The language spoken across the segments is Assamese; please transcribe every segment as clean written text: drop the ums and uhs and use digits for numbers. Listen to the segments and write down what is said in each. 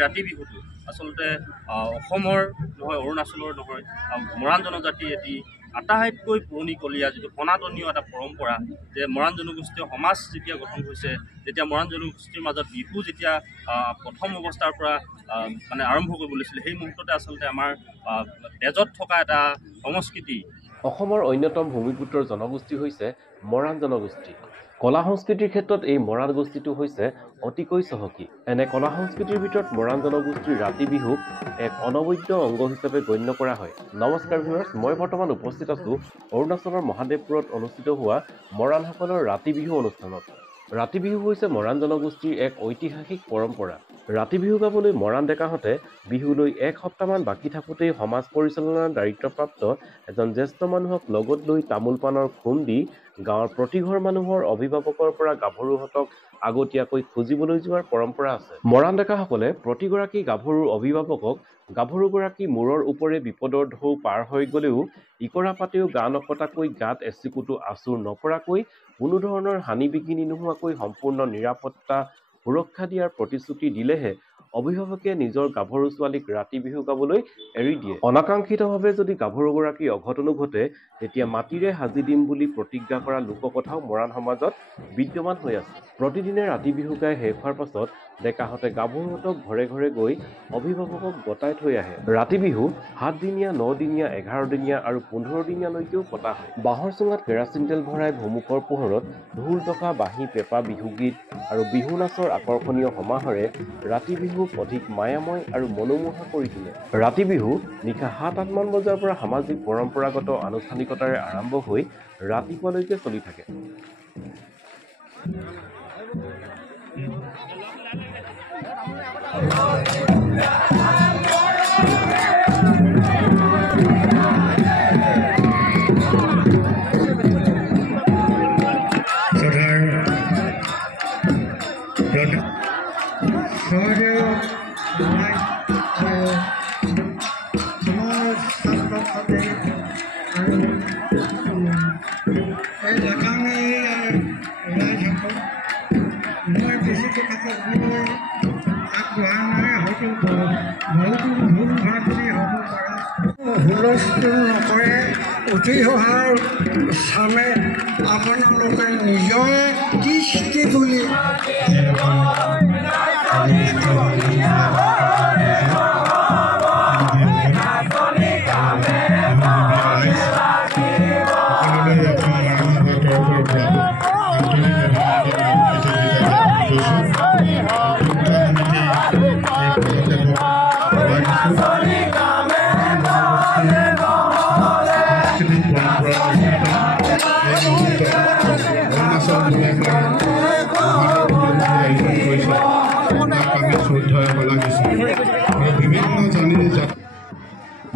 ৰাতি বিহুটো আচলতে অসমৰ নহয়, অৰুণাচলৰ নহয়, মৰাণ জনজাতিৰ এটি আটাইতকৈ পুৰণিকলীয়া যিটো সনাতনীয় এটা পৰম্পৰা যে মৰাণ জনগোষ্ঠীয় সমাজ যেতিয়া গঠন হৈছে, যেতিয়া মৰাণ জনগোষ্ঠীৰ মাজত বিহু যেতিয়া প্ৰথম অৱস্থাৰ পৰা মানে আৰম্ভ কৰিব লৈছিলে, সেই মুহূৰ্ততে আচলতে আমাৰ তেজত থকা এটা সংস্কৃতি। অসমৰ অন্যতম ভূমিপুত্ৰ জনগোষ্ঠী হৈছে মৰাণ জনগোষ্ঠী। কলা সংস্কৃতিৰ ক্ষেত্ৰত এই মৰাণ গোষ্ঠীটো হৈছে অতিকৈ চহকী। এনে কলা সংস্কৃতিৰ ভিতৰত মৰাণ জনগোষ্ঠীৰ ৰাতি বিহুক এক অনবদ্য অংগ হিচাপে গণ্য কৰা হয়। নমস্কাৰ ভিউৱাৰ্ছ, মই বৰ্তমান উপস্থিত আছোঁ অৰুণাচলৰ মহাদেৱপুৰত অনুষ্ঠিত হোৱা মৰাণসকলৰ ৰাতি বিহু অনুষ্ঠানত। ৰাতি বিহু হৈছে মৰাণ জনগোষ্ঠীৰ এক ঐতিহাসিক পৰম্পৰা। ৰাতি বিহু গাবলৈ মৰাণ ডেকাহঁতে বিহুলৈ এক সপ্তাহমান বাকী থাকোঁতেই সমাজ পৰিচালনাৰ দায়িত্বপ্ৰাপ্ত এজন জ্যেষ্ঠ মানুহক লগত লৈ তামোল পাণৰ খুম দি গাঁৱৰ প্ৰতিঘৰ মানুহৰ অভিভাৱকৰ পৰা গাভৰুহঁতক আগতীয়াকৈ খুজিবলৈ যোৱাৰ পৰম্পৰা আছে। মৰাণ ডেকাসকলে প্ৰতিগৰাকী গাভৰুৰ অভিভাৱকক গাভৰুগৰাকী মূৰৰ ওপৰে বিপদৰ ঢৌ পাৰ হৈ গ'লেও ইকৰা পাতেও গা নকটাকৈ গাত এচিকুটো আঁচোৰ নপৰাকৈ কোনো ধৰণৰ হানি বিঘিনি নোহোৱাকৈ সম্পূৰ্ণ নিৰাপত্তা সুৰক্ষা দিয়াৰ প্ৰতিশ্ৰুতি দিলেহে অভিভাৱকে নিজৰ গাভৰু ছোৱালীক ৰাতি বিহু গাবলৈ এৰি দিয়ে। অনাকাংক্ষিতভাৱে যদি গাভৰুগৰাকী অঘটনো ঘটে, তেতিয়া মাটিৰে সাজি দিম বুলি প্ৰতিজ্ঞা কৰা লোককথাও মৰাণ সমাজত বিদ্যমান হৈ আছে। প্ৰতিদিনে ৰাতি বিহু গাই শেষ হোৱাৰ পাছত ডেকাহঁতে গাভৰুহঁতক ঘৰে ঘৰে গৈ অভিভাৱকক গতাই থৈ আহে। ৰাতি বিহু 7 দিনীয়া, 9 দিনীয়া, 11 দিনীয়া আৰু 15 দিনীয়ালৈকেও পতা হয়। বাঁহৰ চুঙাত কেৰাচিন তেল ভৰাই ভমুকৰ পোহৰত ঢোল, টকা, বাঁহী, পেঁপা, বিহুগীত আৰু বিহু নাচৰ আকৰ্ষণীয় সমাহাৰে ৰাতি বিহুক অধিক মায়াময় আৰু মনোমোহা কৰি তোলে। ৰাতি বিহু নিশা 7-8 মান বজাৰ পৰা সামাজিক পৰম্পৰাগত আনুষ্ঠানিকতাৰে আৰম্ভ হৈ ৰাতিপুৱালৈকে চলি থাকে। হুলস্থুল নকৰে, উঠি অহাৰ চামে আপোনালোকে নিজৰ দৃষ্টি বুলি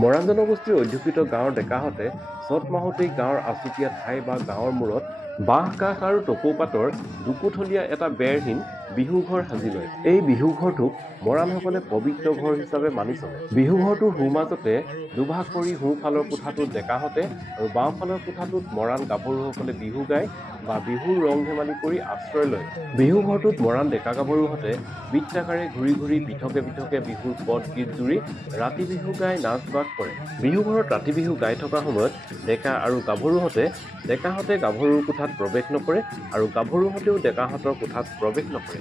মৰাণ জনগোষ্ঠীৰ অধ্যুষিত গাঁৱৰ ডেকাহঁতে চ'ত মাহতেই গাঁৱৰ আচুতীয়া ঠাই বা গাঁৱৰ মূৰত বাঁহ, কাঠ আৰু টকৌপাতৰ দুকোঠলীয়া এটা বেৰহীন বিহু ঘৰ সাজি লয়। এই বিহু ঘৰটোক মৰাণসকলে পবিত্ৰ ঘৰ হিচাপে মানি চলে। বিহু ঘৰটোৰ সোঁমাজতে দুভাগ কৰি সোঁফালৰ কোঠাটোত ডেকাহঁতে আৰু বাওঁফালৰ কোঠাটোত মৰাণ গাভৰুসকলে বিহু গায় বা বিহুৰ ৰং ধেমালি কৰি আশ্ৰয় লয়। বিহু ঘৰটোত মৰাণ ডেকা গাভৰুহঁতে বৃত্তাকাৰে ঘূৰি ঘূৰি পৃথকে পৃথকে বিহুৰ পদ গীত জুৰি ৰাতি বিহু গাই নাচ বাগ কৰে। বিহু ঘৰত ৰাতি বিহু গাই থকা সময়ত ডেকা আৰু গাভৰুহঁতে ডেকাহঁতে গাভৰুৰ কোঠাত প্ৰৱেশ নকৰে আৰু গাভৰুহঁতেও ডেকাহঁতৰ কোঠাত প্ৰৱেশ নকৰে।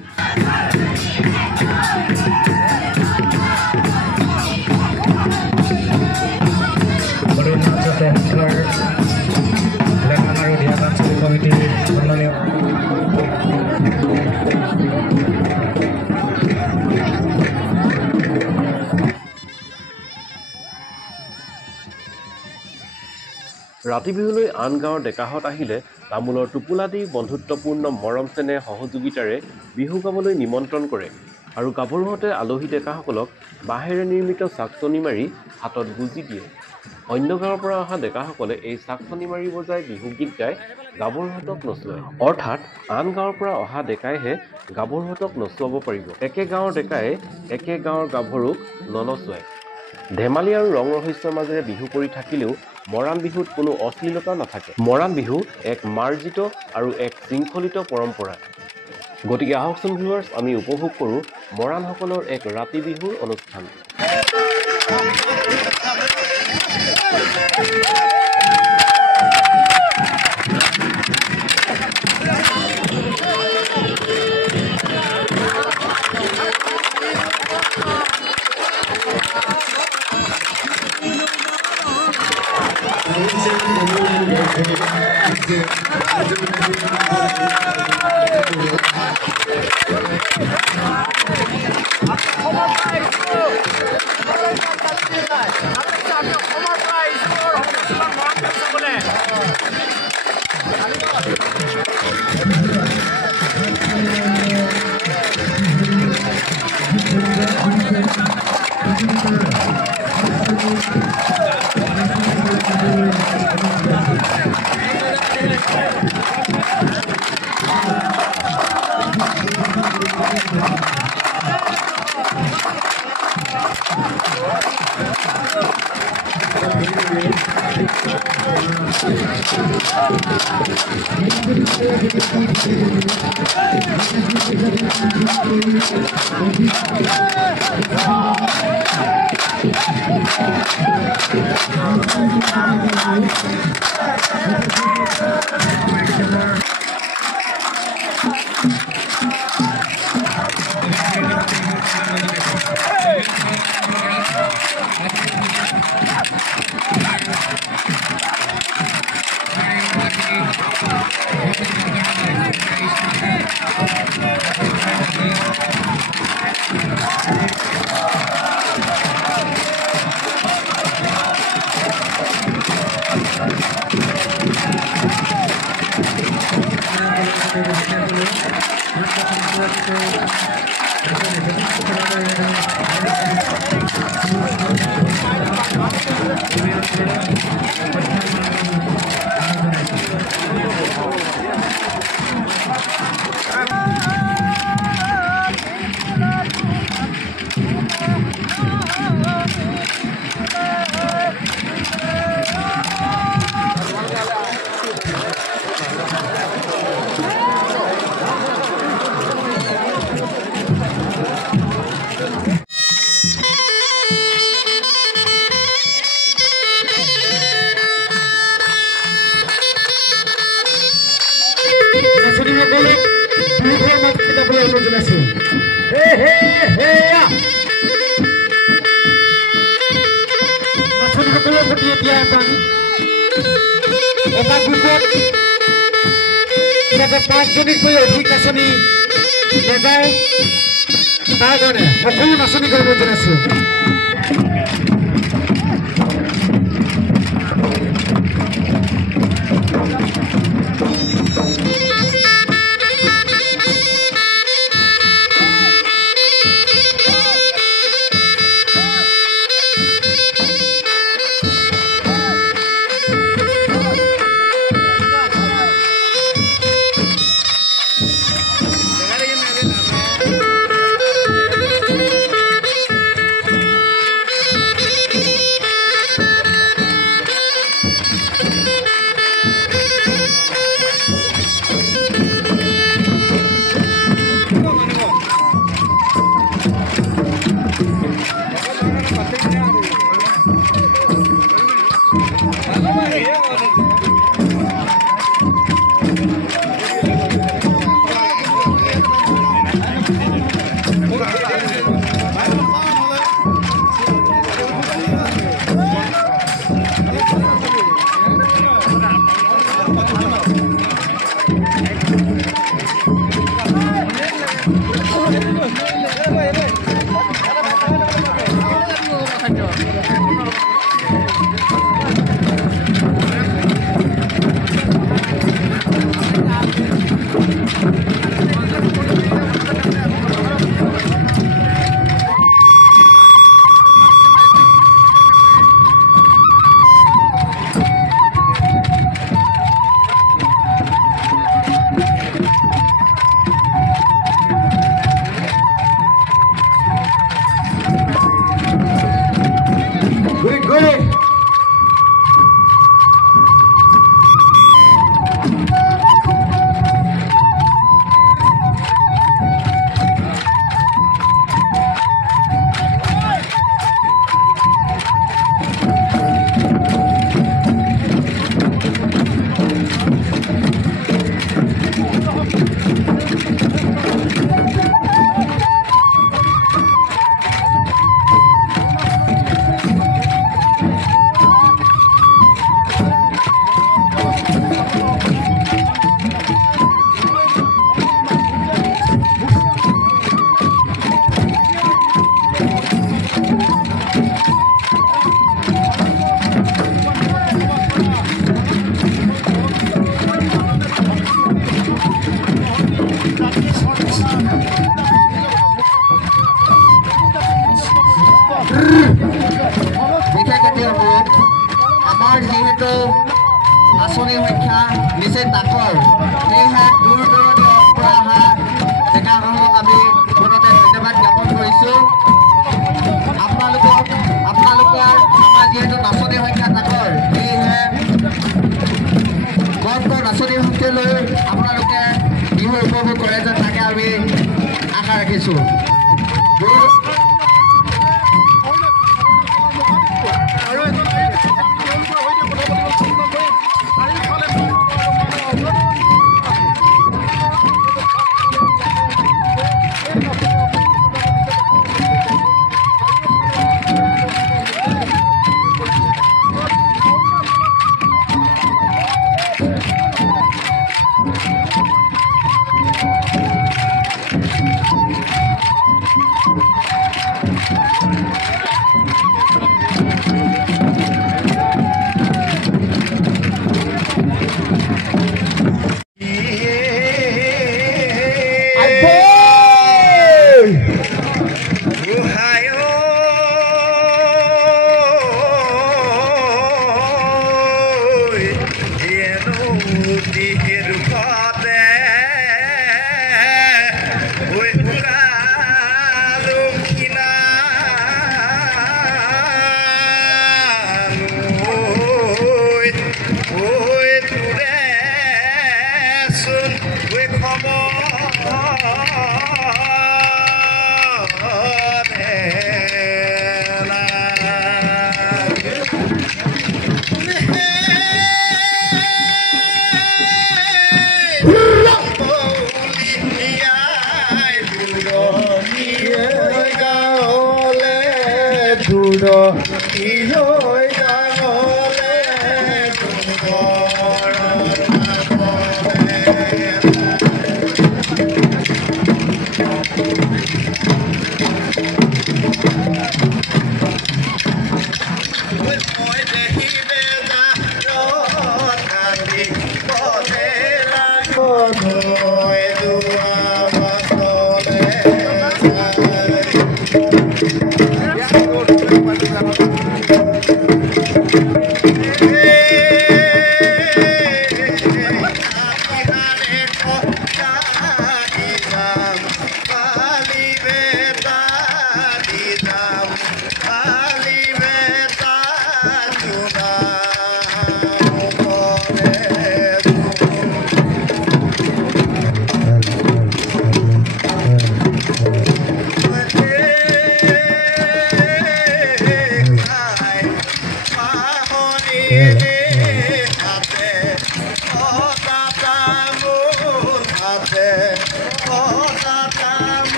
ৰাতি বিহুলৈ আন গাঁৱৰ ডেকাহঁত আহিলে তামোলৰ টোপোলা দি বন্ধুত্বপূৰ্ণ মৰম চেনেহ সহযোগিতাৰে বিহু গাবলৈ নিমন্ত্ৰণ কৰে। আৰু গাভৰুহঁতে আলহী ডেকাসকলক বাঁহেৰে নিৰ্মিত চাকচনি মাৰি হাতত গুজি দিয়ে। অন্য গাঁৱৰ পৰা অহা ডেকাসকলে এই চাকচনি মাৰি বজাই বিহু গীত গাই গাভৰুহঁতক নচুৱায়। অৰ্থাৎ আন গাঁৱৰ পৰা অহা ডেকাইহে গাভৰুহঁতক নচুৱাব পাৰিব। একে গাঁৱৰ ডেকাই একে গাঁৱৰ গাভৰুক ননচুৱায়। ধেমালি আৰু ৰং ৰহস্যৰ মাজেৰে বিহু কৰি থাকিলেও মৰাণ বিহুত কোনো অশ্লীলতা নাথাকে। মৰাণ বিহু এক মাৰ্জিত আৰু এক শৃংখলিত পৰম্পৰা। গতিকে আহকচোন ভিউৱাৰ্ছ, আমি উপভোগ কৰোঁ মৰাণসকলৰ এক ৰাতি বিহুৰ অনুষ্ঠান। পাঁচজনীতকৈ অধিক নাচনী লগাই তাৰ কাৰণে সকলো নাচনী কৰিব জনাইছোঁ। Good. আমাৰ যিহেতু আঁচনি সংখ্যা নিচেই তাকৰ সেয়েহে দূৰ দূৰণিৰ পৰা অহা ডেকাসকলক আমি পুনতে ধন্যবাদ জ্ঞাপন কৰিছোঁ আপোনালোকৰ আমাৰ যিহেতু নাচনি সংখ্যা তাকৰ সেয়েহে কম নাচনি সংখ্যা লৈ আপোনালোকে বিহু উপভোগ কৰে যেন তাকে আমি আশা ৰাখিছোঁ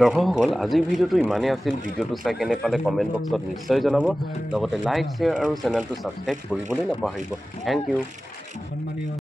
দৰ্শকসকল আজিৰ ভিডিঅ'টো ইমানেই আছিল। ভিডিঅ'টো চাই কেনে পালে কমেণ্ট বক্সত নিশ্চয় জনাব, লগতে লাইক শ্বেয়াৰ আৰু চেনেলটো ছাবস্ক্ৰাইব কৰিবলৈ নাপাহৰিব। Thank U.